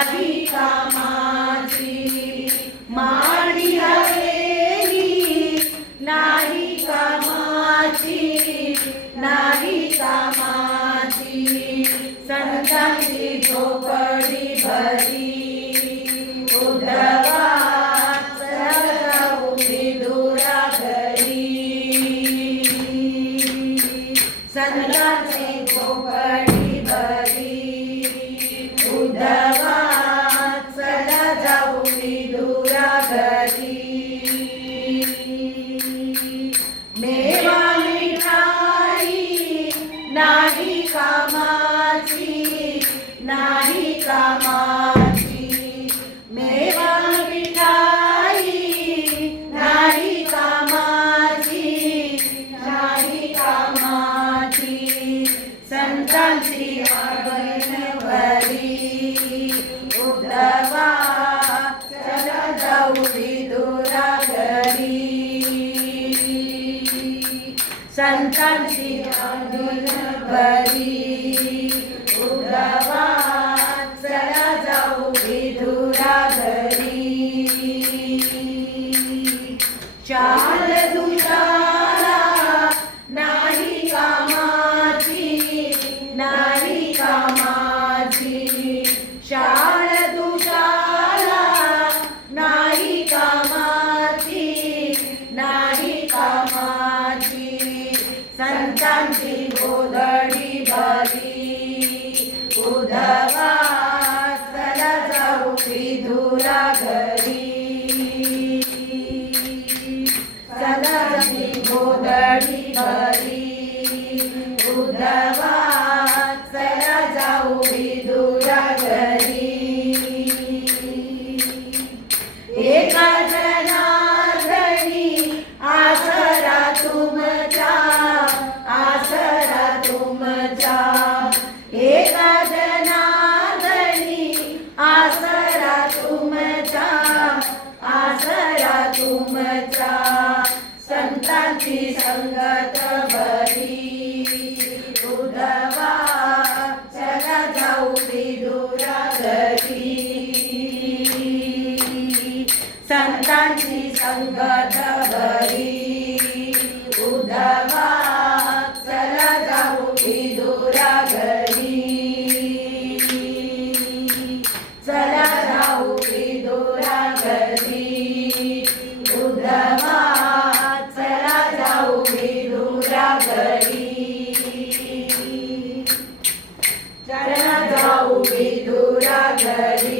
नाही कामाची माडी हवेली नाही कामाची नाही कामाची संतांची झोपडी भरी उद्धवा विदुरा घरी संतांची झोपडी भरी उद्धवा चला जाऊ विदुरा घरी मेवा मिठाई नाही कामाची नाही कामाची मेवा मिठाई नाही कामाची नाही कामाची संतांची आगमन भरी उद्धवा चला जाऊ विदुरा घरी संतांची आगमन भरी उद्धवा चला जाऊ विदुरा घरी चाल दुशाला नाही कामाची नाही कामाची शाळ दुशाला नाही कामाची नाही कामाची संतांची गोधडी भरी उद्धवा चला जाऊ विदुरा घरी चला गोधडी भरी उद्धवा चला जाऊ विदुरा घरी एका जनार्दनी आसरा तुमचा आसरा तुमचा एका जनार्दनी आसरा तुमचा आसरा तुमचा संतांची संगत भरी उद्धवा चला जाऊ विदुरा घरी संतांची संगत भरी उद्धवा चला जाऊ विदुरा घरी चला जाऊ विदुरा घरी उद्धवा चला जाऊ विदुरा घरी चला जाऊ विदुरा घरी